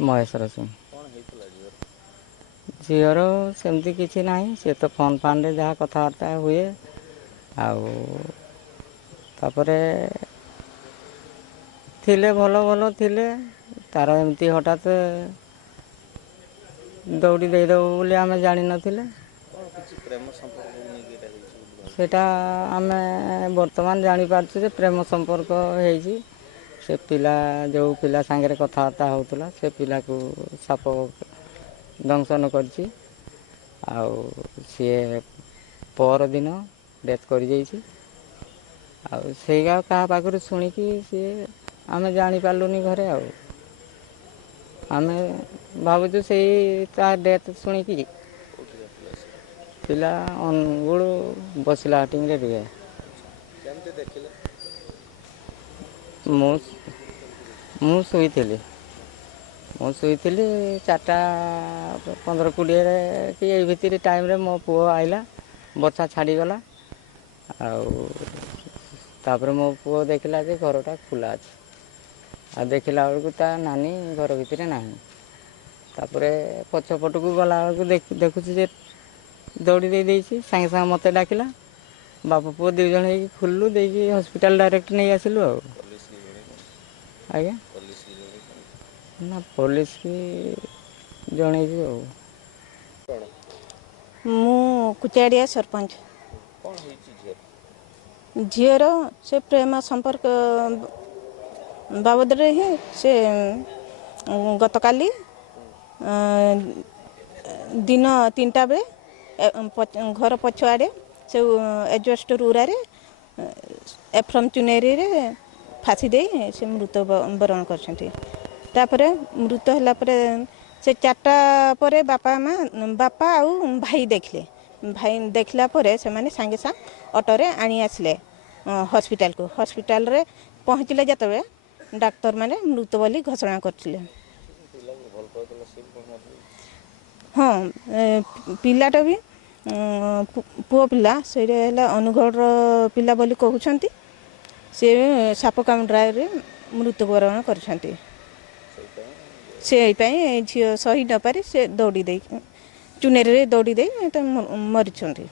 महेश्वर सिंह। झीर सेमती किसी ना सी तो फोन फान रे जहाँ कथबार्ता हुए आउे थिले भल भल थिले तार एमती हठात दौड़ी देदेव बोली आम जान नथिले सेटा आमे वर्तमान जानी पारछु जे प्रेम संपर्क हेजी से पिला जो पिला सांगे कथबार्ता होउतला से पिला को साप दंशन करछि आउ सी पर दिन डेथ कर जाइछि आउ सेगा कहा पाखरु शुणिकी सी आमे जानी पारलुनी घरे आमे भावुछु से डेथ शुणिकी पिला अनुगुल बसला हाटिंग रे रुहे मु शुईथिली चार्टा 15-20 कि भितर टाइम रे मो पुओ आइला वर्षा छाड़ीगला आउे मो पुओ देखला जे घरटा खुला अच्छे आ देखला बेलू ता नानी घर भितर ना तापरे पछपट को गला बेलू देखुची जे दौड़ी दे सांगे सांगे मत डाकिला बाप पुओ 2 जण हो खुललु देखिए हॉस्पिटल डायरेक्ट नहीं आसिलु आज्ञा ना पुलिस की जन मु कुचाड़िया सरपंच झीर से प्रेम संपर्क बाबद रे ही से गतकाली दिन 3टा बेले घर पछुआड़े से एडजस्ट रूरारे एफ्रम चुनेरी रे फासी दे से मृत बरण कर मृत है से 4टा पर बापा आउ भाई देखला परे से माने सांगे सांग ऑटोरे आनी आसले हॉस्पिटल रे पहुँचले जतबे डाक्तर माने मृत बोली घोषणा करथिले। हाँ पिलाटा भी पुओ पिला से अनुगढ़ पिला बोली कहउछंती से साप कामुड्राए रे मृत्युवरण करछंती से झील सही न पारी से दौड़ी दे चुनेरी रे दौड़ी दे मरिछंती।